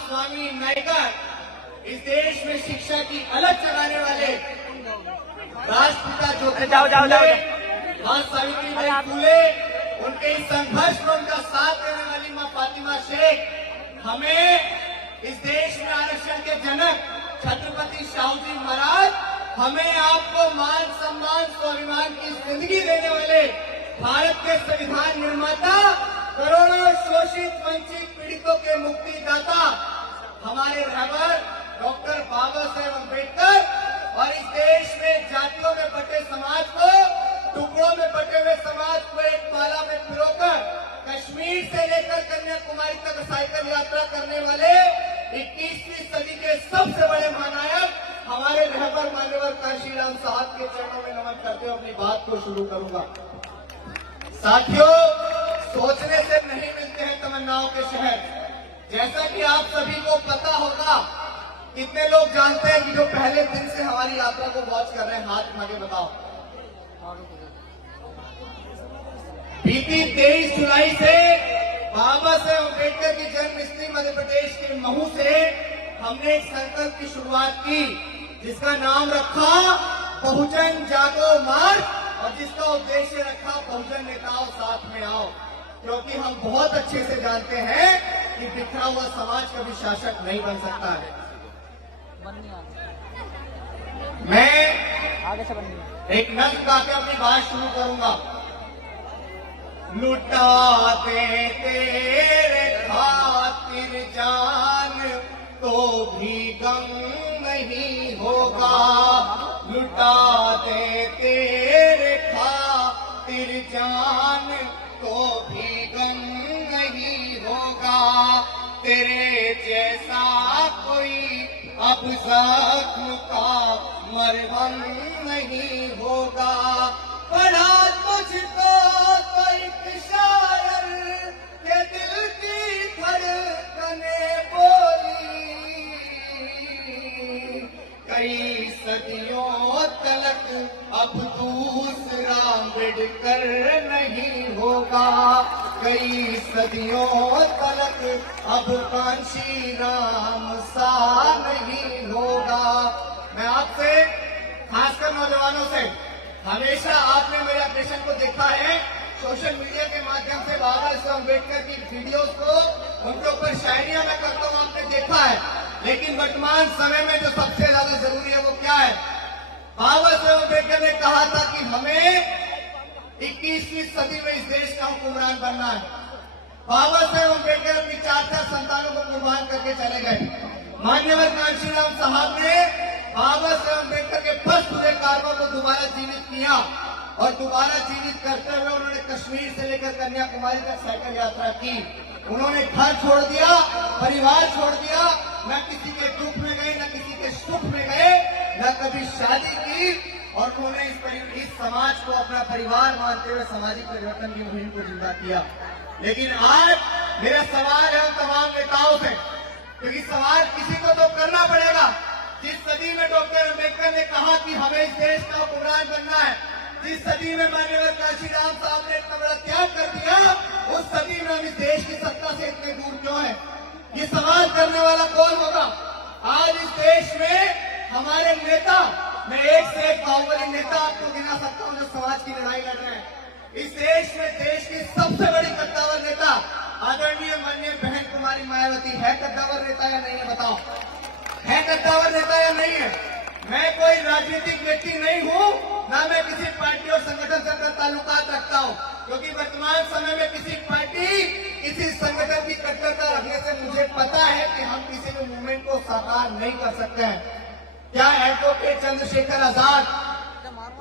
महास्वामी नायकर, इस देश में शिक्षा की अलग जगाने वाले राष्ट्रपिता ज्योतिबा मां सावित्रीबाई फुले, उनके इस संघर्ष में उनका साथ देने वाली मां फातिमा शेख, हमें इस देश में आरक्षण के जनक छत्रपति शाहू जी महाराज, हमें आपको मान सम्मान स्वाभिमान की जिंदगी देने वाले भारत के संविधान निर्माता, करोड़ों शोषित वंचित पीड़ितों के मुक्तिदाता हमारे रहबर डॉक्टर बाबा साहेब अम्बेडकर, और इस देश में जातियों में बटे समाज को, टुकड़ों में बटे हुए समाज को एक माला में पिरोकर कश्मीर से लेकर कन्याकुमारी तक साइकिल यात्रा करने वाले 21वीं सदी के सबसे बड़े महानायक हमारे रहबर मान्यवर काशीराम साहब के चरणों में नमन करते हुए अपनी बात को शुरू करूंगा। साथियों, सोचने से नहीं मिलते हैं तमन्नाओं के शहर। जैसा कि आप सभी को पता होगा, कितने लोग जानते हैं कि जो पहले दिन से हमारी यात्रा को वॉच कर रहे हैं, हाथ उठा के बताओ। बीती 23 जुलाई से बाबा साहेब अम्बेडकर की जन्मस्थली मध्य प्रदेश के महू से हमने एक संकल्प की शुरुआत की, जिसका नाम रखा बहुजन जागो मार्च, और जिसका उद्देश्य रखा बहुजन नेताओं साथ में आओ। क्योंकि हम बहुत अच्छे से जानते हैं कि बिखरा हुआ समाज कभी शासक नहीं बन सकता है। मैं एक नज्म गा के अपनी बात शुरू करूंगा। लुटाते तेरे खातिर जान तो भी गम नहीं होगा, लुटाते तेरे खातिर जान तो भी गम नहीं होगा, तेरे जैसा कोई अब जख्म का मरहम नहीं होगा। पढ़ा तुझको तो एक शायर के दिल की धड़कने बोली, कई सदियों तलक अब दूसरा अम्बेडकर नहीं होगा, कई सदियों तलक अब कांशीराम सा नहीं होगा। मैं आपसे, खासकर नौजवानों से, हमेशा आपने मेरे ऑपरेशन को देखा है सोशल मीडिया के माध्यम से, बाबा साहेब अम्बेडकर की वीडियोस को, उनके ऊपर शायरियां मैं करता हूं, आपने देखा है। लेकिन वर्तमान समय में जो सबसे ज्यादा जरूरी है वो क्या है? बाबा साहेब अम्बेडकर ने कहा था कि हमें 21वीं सदी में इस देश का हुक्मरान बनना है। बाबा साहेब अम्बेडकर अपनी 4 संतानों को कुर्बान करके चले गए। मान्यवर कांशीराम साहब ने बाबा साहेब अम्बेडकर के फर्स्ट हुए कार्यों को दोबारा जीवित किया, और दोबारा जीवित करते हुए उन्होंने कश्मीर से लेकर कन्याकुमारी तक साइकिल यात्रा की। उन्होंने घर छोड़ दिया, परिवार छोड़ दिया, न किसी के दुख में गए, न किसी के सुख में गए, न कभी शादी की, और उन्होंने इस समाज को अपना परिवार मानते हुए सामाजिक परिवर्तन की मुहिम को जिंदा किया। लेकिन आज मेरा सवाल है उन तमाम नेताओं से, क्योंकि सवाल किसी को तो करना पड़ेगा। जिस सदी में डॉक्टर अम्बेडकर ने कहा कि हमें इस देश का हुक्मरान बनना है, जिस सदी में मान्यवर काशीराम साहब ने इतना बड़ा त्याग कर दिया, उस सदी में हम इस देश की सत्ता से इतने दूर क्यों हैं? ये सवाल करने वाला कौन होगा? आज इस देश में हमारे नेता, मैं एक से एक बाहुबली नेता आपको गिना सकता हूं जो समाज की लड़ाई लड़ रहे हैं। इस देश में देश की सबसे बड़ी कद्दावर नेता आदरणीय माननीय बहन कुमारी मायावती है। कद्दावर नेता या नहीं है? बताओ, है कद्दावर नेता या नहीं है? मैं कोई राजनीतिक व्यक्ति नहीं हूं, ना मैं किसी पार्टी और संगठन से ताल्लुकात रखता हूं, क्योंकि वर्तमान समय में किसी पार्टी, किसी संगठन की कट्टरता रखने से मुझे पता है कि हम किसी भी मूवमेंट को साकार नहीं कर सकते हैं। क्या एडवोकेट चंद्रशेखर आजाद,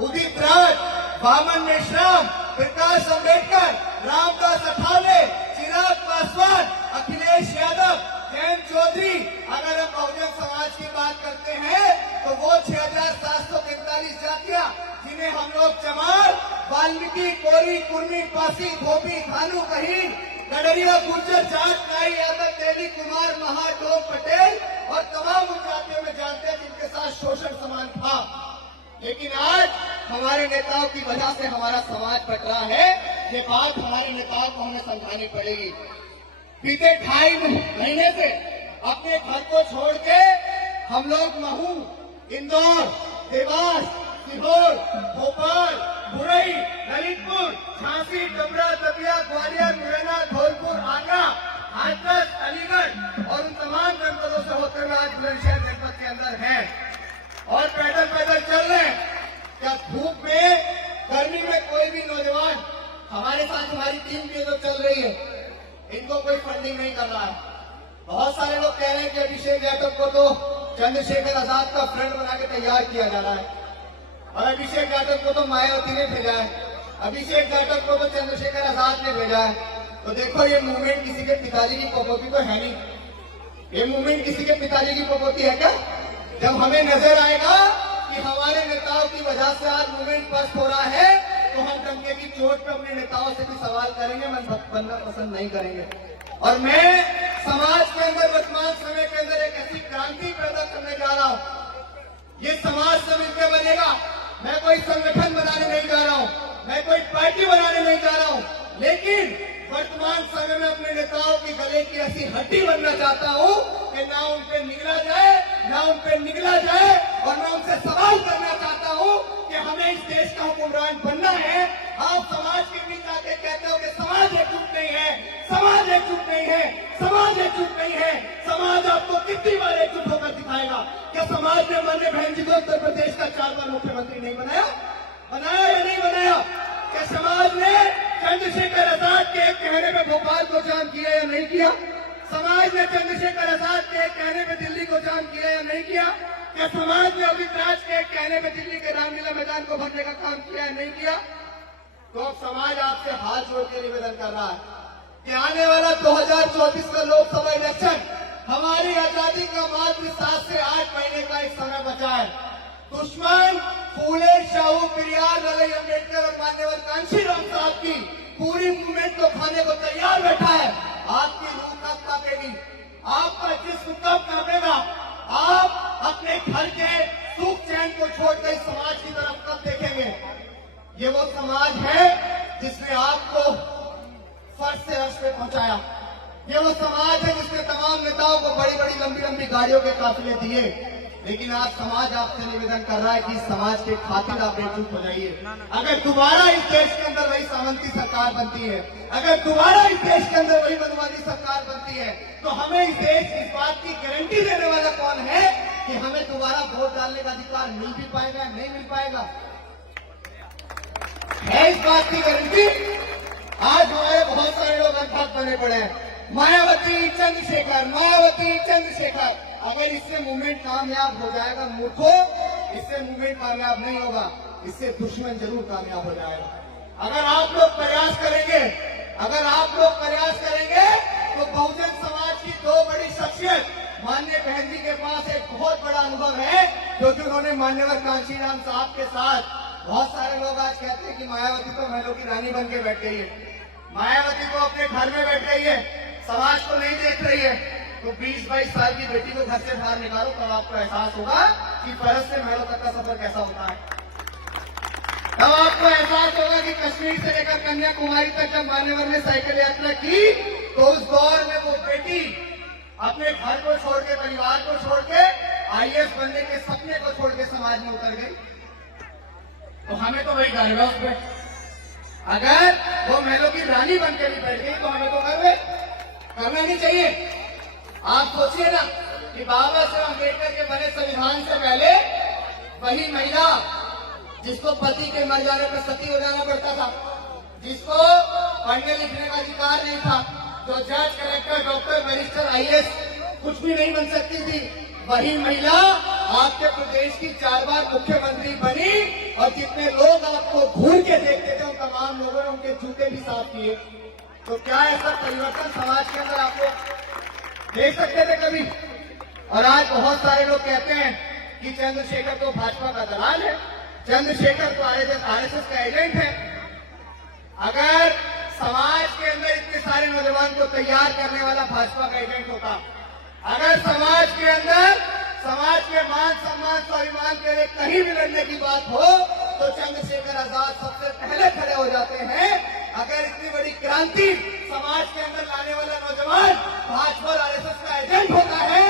उदित राज, वामन मेश्राम, प्रकाश अम्बेडकर, रामदास अठावले, चिराग पासवान, अखिलेश यादव, जयंत चौधरी, अगर हम बहुजन समाज की बात करते हैं तो वो 6743 जातियां, जिन्हें हम लोग चमार, वाल्मीकि, कोरी, कुर्मी, पासी, धोबी, भानु, कहीन, गडरिया, गुर्जर, जाट, नाई, यादव, तेली, कुमार, महा, डोग, पटेल और तमाम उन जातियों में जानते हैं जिनके साथ शोषण समान था। लेकिन आज हमारे नेताओं की वजह से हमारा समाज बटरा है। ये बात हमारे नेताओं को हमें समझानी पड़ेगी। बीते 2.5 महीने से अपने घर को छोड़ के हम लोग महू, इंदौर, देवास, सीहोर, भोपाल, बुरई, ललितपुर, झांसी, डबरा, दतिया, ग्वालियर, मुरैना, धौलपुर, आगरा, हाथरस, अलीगढ़ और उन तमाम जनपदों से होते हुए आज बुलंदशहर जनपद के अंदर हैं और पैदल पैदल चल रहे हैं। क्या धूप में, गर्मी में कोई भी नौजवान हमारे साथ हमारी टीम भी जो चल रही है, इनको कोई फंडिंग नहीं कर रहा है। बहुत सारे लोग कह रहे हैं कि अभिषेक यादव को तो चंद्रशेखर आजाद का फ्रेंड बना के तैयार किया जा रहा है और अभिषेक यादव को तो मायावती ने भेजा है, अभिषेक यादव को तो चंद्रशेखर आजाद ने भेजा है। तो देखो ये मूवमेंट किसी के पिताजी की पपोती तो है नहीं, ये मूवमेंट किसी के पिताजी की पपोती है क्या? जब हमें नजर आएगा कि हमारे नेताओं की वजह से आज मूवमेंट पस्त हो रहा है तो हम डंके की चोट पर अपने नेताओं से भी सवाल करेंगे, मन बनना पसंद नहीं करेंगे। और मैं समाज के अंदर वर्तमान समय के अंदर एक ऐसी क्रांति पैदा करने जा रहा हूं। ये समाज से मिलकर बनेगा। मैं कोई संगठन बनाने नहीं जा रहा हूं, मैं कोई पार्टी बनाने नहीं जा रहा हूं, लेकिन वर्तमान समय में अपने नेताओं की गले की ऐसी हड्डी बनना चाहता हूं कि ना उन पे निगला जाए, ना उन पे निगला जाए और मैं उनसे सवाल करना चाहता हूं कि हमें इस देश का हुक्मरान बनना है। आप समाज के बीच आके कहते हो कि समाज एकजुट नहीं है, समाज एकजुट नहीं है, समाज एकजुट नहीं है। समाज आपको कितनी बार एकजुट होकर दिखाएगा? क्या समाज ने माननीय बहन जी को उत्तर प्रदेश का 4 बार मुख्यमंत्री नहीं बनाया? बनाया या नहीं बनाया? क्या समाज ने चंद्रशेखर आजाद के कहने पे भोपाल को जाम किया या नहीं किया? समाज ने चंद्रशेखर आजाद के कहने पे दिल्ली को जाम किया या नहीं किया? क्या समाज ने अमित राज के कहने पे दिल्ली के रामलीला मैदान को भरने का काम किया या नहीं किया? तो अब समाज आपसे हाथ जोड़ के निवेदन कर रहा है कि आने वाला 2024 का लोकसभा इलेक्शन हमारी आजादी का मात्र 7 से 8 महीने का एक समय बचा है। दुश्मन फूले शाहू पेरियार लड़ाई अम्बेडकर और मान्यवर कांशीराम साहब की पूरी मूवमेंट को खाने को तैयार बैठा है। आपकी रूह कब कांपेगी? आपका जिस्म कब कांपेगा? आप अपने घर के सुख चैन को छोड़कर इस समाज की तरफ कब देखेंगे? ये वो समाज है जिसने आपको फर्श से अर्श पे पहुंचाया। ये वो समाज है जिसने तमाम नेताओं को बड़ी बड़ी लंबी लंबी गाड़ियों के काफिले दिए। लेकिन आज समाज आपसे निवेदन कर रहा है कि इस समाज के खातिर आप एकजुट हो जाइए। अगर दोबारा इस देश के अंदर वही सामंती सरकार बनती है, अगर दोबारा इस देश के अंदर वही मनवादी सरकार बनती है, तो हमें इस देश इस बात की गारंटी देने वाला कौन है कि हमें दोबारा वोट डालने का अधिकार मिल भी पाएगा, नहीं मिल पाएगा? है इस बात की गारंटी? आज हमारे बहुत सारे लोग अनपढ़ बने पड़े हैं। मायावती चंद्रशेखर, मायावती चंद्रशेखर। अगर इससे मूवमेंट कामयाब हो जाएगा मूर्खों, इससे मूवमेंट कामयाब नहीं होगा, इससे दुश्मन जरूर कामयाब हो जाएगा। अगर आप लोग प्रयास करेंगे, अगर आप लोग प्रयास करेंगे तो बहुजन समाज की 2 बड़ी शख्सियत, माननीय बहन जी के पास एक बहुत बड़ा अनुभव है क्योंकि उन्होंने मान्यवर कांशीराम साहब के साथ। बहुत सारे लोग आज कहते हैं कि मायावती तो महलों की रानी बन के बैठ गई है, मायावती तो अपने घर में बैठ गई है, समाज को नहीं देख रही है। तो 20-22 साल की बेटी को घर से बाहर निकालो तब आपको एहसास होगा कि फरज से महलों तक का सफर कैसा होता है। तब आपको एहसास होगा कि कश्मीर से लेकर कन्याकुमारी तक जब मान्यवर ने साइकिल यात्रा की तो उस दौर में वो बेटी अपने घर को छोड़ के, परिवार को छोड़ के, IAS बनने के सपने को छोड़ के समाज में उतर गई। तो हमें तो वही गर्व है उस पर। अगर वो महलों की रानी बन के भी बैठ गई तो हमें तो गर्व है, करना नहीं चाहिए। आप सोचिए ना कि बाबा साहब अम्बेडकर के बने संविधान से पहले वही महिला जिसको पति के मर जाने पर सती हो जाना पड़ता था, जिसको पढ़ने लिखने का अधिकार नहीं था, जो जज, कलेक्टर, डॉक्टर, बैरिस्टर, IAS कुछ भी नहीं बन सकती थी, वही महिला आपके प्रदेश की 4 बार मुख्यमंत्री बनी और जितने लोग आपको घूर के देखते थे उन तमाम लोगों ने उनके जूते भी साफ किए। तो क्या ऐसा परिवर्तन समाज के अंदर आप लोग देख सकते थे कभी? और आज बहुत सारे लोग कहते हैं कि चंद्रशेखर तो भाजपा का दलाल है, चंद्रशेखर तो RSS का एजेंट है। अगर समाज के अंदर इतने सारे नौजवान को तैयार करने वाला भाजपा का एजेंट होता, अगर समाज के अंदर समाज के मान सम्मान स्वाभिमान के लिए कहीं भी लड़ने की बात हो तो चंद्रशेखर आजाद सबसे पहले खड़े हो जाते हैं। अगर इतनी बड़ी क्रांति समाज के अंदर लाने वाला नौजवान भाजपा और RSS का एजेंट होता है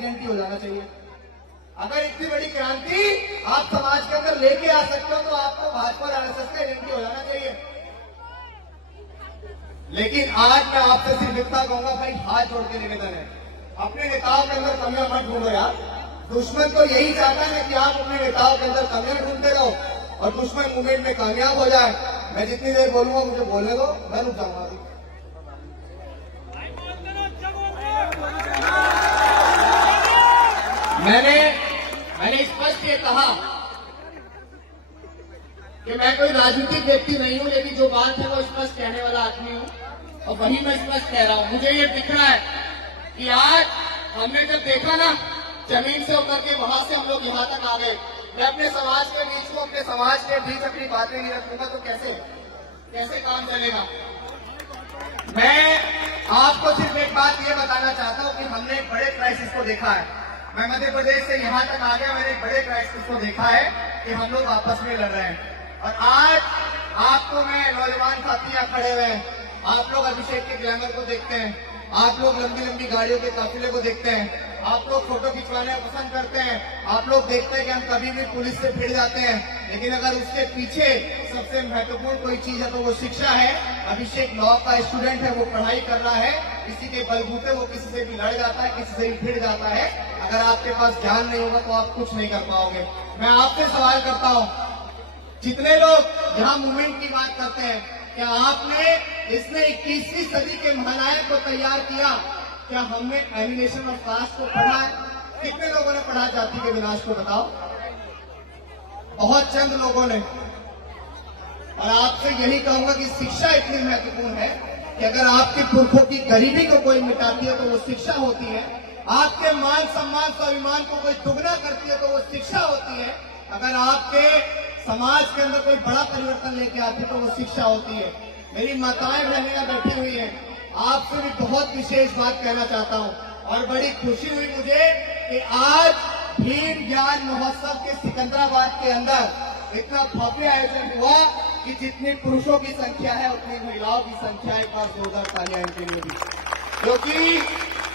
आइडेंटिटी हो जाना चाहिए। अगर इतनी बड़ी क्रांति आप समाज के अंदर लेके आ सकते हो तो आपको भाजपा और आरएसएस का आइडेंटिटी हो जाना चाहिए। लेकिन आज मैं आपसे सिर्फ इतना कहूंगा भाई, हाथ जोड़ के निवेदन है, अपने नेताओं के अंदर कमियां मत ढूंढो यार। दुश्मन तो यही चाहता है कि आप अपने नेताओं के अंदर कमियां ढूंढते रहो और दुश्मन मूवमेंट में कामयाब हो जाए। मैं जितनी देर बोलूंगा मुझे बोलने दो, मैं रुक जाऊंगा अभी। मैंने स्पष्ट ये कहा कि मैं कोई राजनीतिक व्यक्ति नहीं हूं, लेकिन जो बात है वो स्पष्ट कहने वाला आदमी हूं और वही मैं स्पष्ट कह रहा हूं। मुझे ये दिख रहा है कि आज हमने जब देखा ना, जमीन से उतर के वहां से हम लोग यहाँ तक आ गए। मैं अपने समाज के बीच को, अपने समाज के बीच अपनी बातें नहीं रखूंगा तो कैसे काम चलेगा। मैं आपको सिर्फ एक बात ये बताना चाहता हूँ कि हमने एक बड़े क्राइसिस को देखा है। मैं मध्य प्रदेश से यहाँ तक आ गया, मैंने एक बड़े क्राइसिस को देखा है कि हम लोग आपस में लड़ रहे हैं। और आज आपको मैं नौजवान साथी यहाँ खड़े हुए हैं, आप लोग अभिषेक के ग्लैमर को देखते हैं, आप लोग लंबी लंबी गाड़ियों के काफिले को देखते हैं, आप लोग फोटो खिंचवाने पसंद करते हैं, आप लोग देखते हैं कि हम कभी भी पुलिस से भिड़ जाते हैं। लेकिन अगर उसके पीछे सबसे महत्वपूर्ण कोई चीज है तो वो शिक्षा है। अभिषेक लॉ का स्टूडेंट है, वो पढ़ाई कर रहा है, किसी के बलबूते वो किसी से भी लड़ जाता है, किसी से भी भिड़ जाता है। अगर आपके पास ज्ञान नहीं होगा तो आप कुछ नहीं कर पाओगे। मैं आपसे सवाल करता हूँ, जितने लोग यहाँ मूवमेंट की बात करते हैं, क्या आपने इसने 21वीं सदी के महानायक को तैयार किया? क्या हमने एलिमिनेशन ऑफ कास्ट को पढ़ा है? कितने लोगों ने पढ़ा जाति के विनाश को, बताओ? बहुत चंद लोगों ने। और आपसे यही कहूंगा कि शिक्षा इतनी महत्वपूर्ण है कि अगर आपके पुरखों की गरीबी को कोई मिटाती है तो वो शिक्षा होती है। आपके मान सम्मान स्वाभिमान को कोई दुगना करती है तो वो शिक्षा होती है। अगर आपके समाज के अंदर कोई बड़ा परिवर्तन लेके आती है तो वो शिक्षा होती है। मेरी माताएं बहनें बैठी हुई हैं, आपसे भी बहुत विशेष बात कहना चाहता हूं और बड़ी खुशी हुई मुझे कि आज भीड़ ज्ञान महोत्सव के सिकंदराबाद के अंदर इतना भव्य आयोजन हुआ कि जितनी पुरुषों की संख्या है उतनी महिलाओं की संख्या। एक बार जोरदार तालियां इनके लिए भी, क्योंकि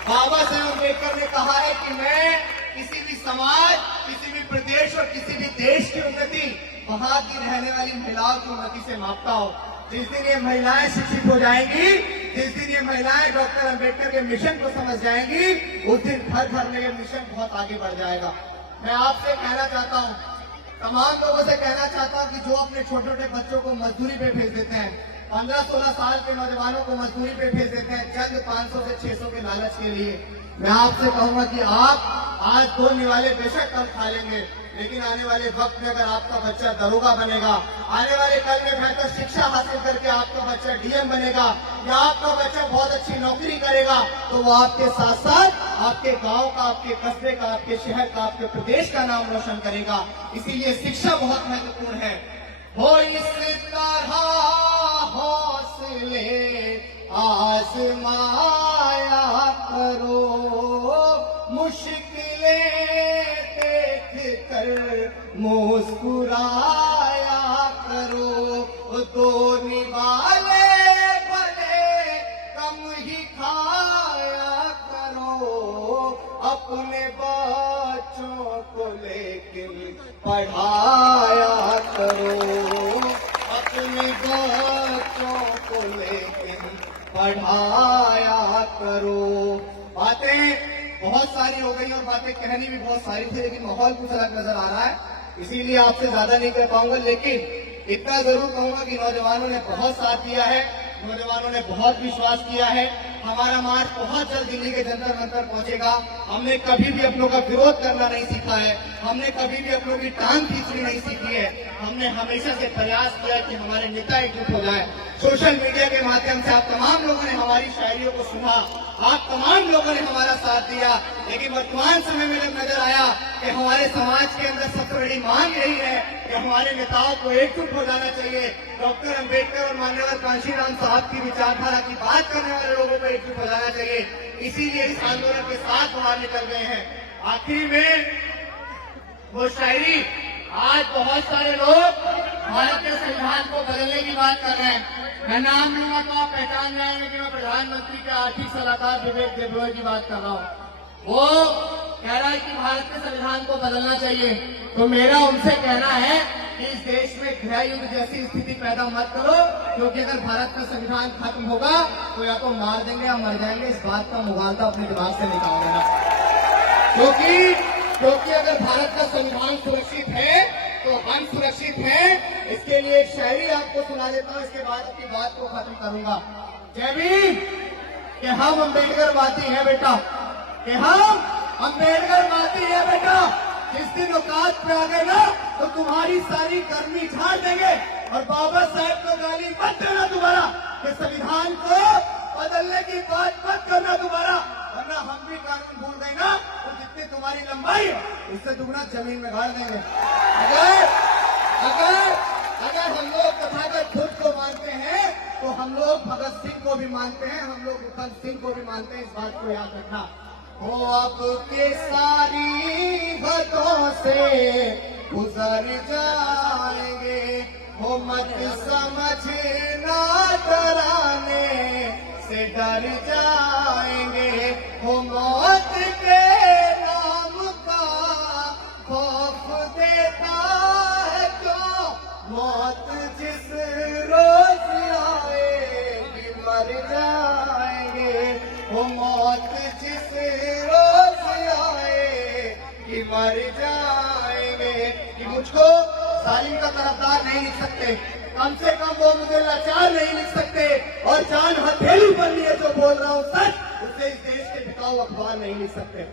बाबा साहेब अम्बेडकर ने कहा है कि मैं किसी भी समाज, किसी भी प्रदेश और किसी भी देश की उन्नति वहां की रहने वाली महिलाओं की उन्नति से मापता हूं। जिस दिन ये महिलाएं शिक्षित हो जाएंगी, जिस दिन ये महिलाएं डॉक्टर अम्बेडकर के मिशन को समझ जाएंगी, उस दिन घर घर में ये मिशन बहुत आगे बढ़ जाएगा। मैं आपसे कहना चाहता हूं, तमाम लोगों से कहना चाहता हूं कि जो अपने छोटे छोटे बच्चों को मजदूरी पे भेज देते हैं, 15-16 साल के नौजवानों को मजदूरी पे भेज देते हैं चंद 500 से 600 के लालच के लिए, मैं आपसे कहूंगा कि आप आज 2 निवाले बेशक कम खा लेंगे, लेकिन आने वाले वक्त में अगर आपका बच्चा दरोगा बनेगा, आने वाले कल में बेहतर शिक्षा हासिल करके आपका बच्चा डीएम बनेगा या आपका बच्चा बहुत अच्छी नौकरी करेगा, तो वो आपके साथ साथ आपके गांव का, आपके कस्बे का, आपके शहर का, आपके प्रदेश का नाम रोशन करेगा। इसीलिए शिक्षा बहुत महत्वपूर्ण है। हो इस तरह हौसले आजमाया करो, मुश्किलें देख कर मुस्कुराया करो, दो निवाले भले कम ही खाया करो, अपने बच्चों को लेकिन पढ़ाया करो, अपने बच्चों को लेकिन पढ़ाया करो। बातें बहुत सारी हो गई और बातें कहनी भी बहुत सारी थी, लेकिन माहौल कुछ अलग नजर आ रहा है, इसीलिए आपसे ज्यादा नहीं कह पाऊंगा। लेकिन इतना जरूर कहूंगा कि नौजवानों ने बहुत साथ दिया है, नौजवानों ने बहुत विश्वास किया है। हमारा मार्च बहुत जल्द दिल्ली के जंतर मंतर पहुंचेगा। हमने कभी भी अपनों का विरोध करना नहीं सीखा है, हमने कभी भी अपनों की टांग खींचनी नहीं सीखी है। हमने हमेशा से प्रयास किया कि हमारे नेता एकजुट हो जाए। सोशल मीडिया के माध्यम से आप तमाम लोगों ने हमारी शायरियों को सुना, आप तमाम लोगों ने हमारा साथ दिया, लेकिन वर्तमान समय में जब नजर आया कि हमारे समाज के अंदर सबसे बड़ी मांग यही है कि हमारे नेताओं को एकजुट हो जाना चाहिए। डॉक्टर अम्बेडकर और मान्यवर कांशीराम साहब की विचारधारा की बात करने वाले लोगों को एकजुट हो जाना चाहिए, इसीलिए इस आंदोलन के साथ बाहर निकल गए हैं। आखिरी में वो शायरी, आज बहुत सारे लोग भारत के संविधान को बदलने की बात कर रहे हैं। मैं नाम लूंगा तो आप पहचान जाएंगे कि मैं प्रधानमंत्री के आर्थिक सलाहकार विवेक देबरॉय की बात कर रहा हूँ। वो कह रहा है कि भारत के संविधान को बदलना चाहिए। तो मेरा उनसे कहना है कि इस देश में गृह युद्ध जैसी स्थिति पैदा मत करो, क्योंकि अगर भारत का संविधान खत्म होगा तो या तो मार देंगे या मर जाएंगे। इस बात का मुगालता अपने दिमाग से निकाल देना, क्योंकि अगर भारत का संविधान सुरक्षित है तो हम सुरक्षित हैं। इसके लिए एक शायरी आपको सुना देता हूँ, इसके बाद अपनी बात को खत्म करूंगा। जय भीम कि हम अम्बेडकरवादी हैं बेटा, कि हम अम्बेडकरवादी है बेटा। जिस दिन औकात पे आ गए ना तो तुम्हारी सारी गर्मी झाड़ देंगे। और बाबा साहब को गाली मत देना दोबारा कि संविधान को बदलने की बात मत करना दोबारा, वरना हम भी कानून भूल गए ना तो जितनी तुम्हारी लंबाई है उससे दुगना जमीन में गाड़ देंगे। अगर हम लोग तथागत खुद को मानते हैं तो हम लोग भगत सिंह को भी मानते हैं, हम लोग भगत सिंह को भी मानते हैं। इस बात को याद रखना। हो अब के सारी हदों से गुजर जाएंगे, हो मत समझना डराने से डर जाएंगे। हो मौत के नाम का खौफ देता है क्यों, मौत जिस रोज आएगी मर जाएंगे। हो मौत जिस रोज आएगी मर जाएंगे। कि मुझको जालिम का तरफदार नहीं लिख सकते, कम से कम वो मुझे लाचार नहीं लिख सकते, और जान हथेली पर लिए जो बोल रहा हूँ सच, उससे इस देश के बिकाऊ अखबार नहीं लिख सकते।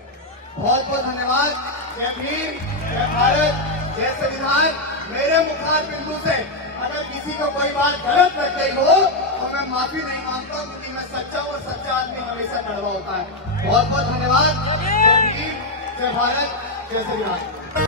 बहुत बहुत धन्यवाद। जय भीम, जय भारत, जय संविधान। मेरे मुखार बिंदु से अगर किसी को कोई बात गलत लग गई हो तो मैं माफी नहीं मांगता, क्योंकि मैं सच्चा और सच्चा आदमी हमेशा कड़वा होता है। बहुत बहुत धन्यवाद। जय भीम, जय भारत, जय संविधान।